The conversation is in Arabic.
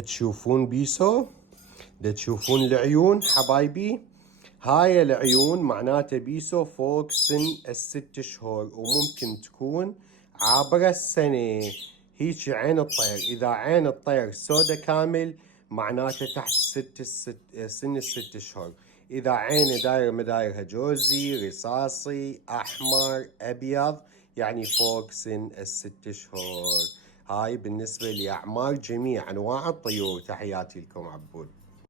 تشوفون بيسو؟ تشوفون العيون حبايبي؟ هاي العيون معناته بيسو فوق سن ال6 شهور، وممكن تكون عابرة السنة. هيجي عين الطير، إذا عين الطير سودا كامل معناته تحت سن ال6 شهور. إذا عينه داير مدايرها جوزي، رصاصي، أحمر، أبيض، يعني فوق سن ال6 شهور. هاي بالنسبة لأعمار جميع أنواع الطيور. تحياتي لكم عبود.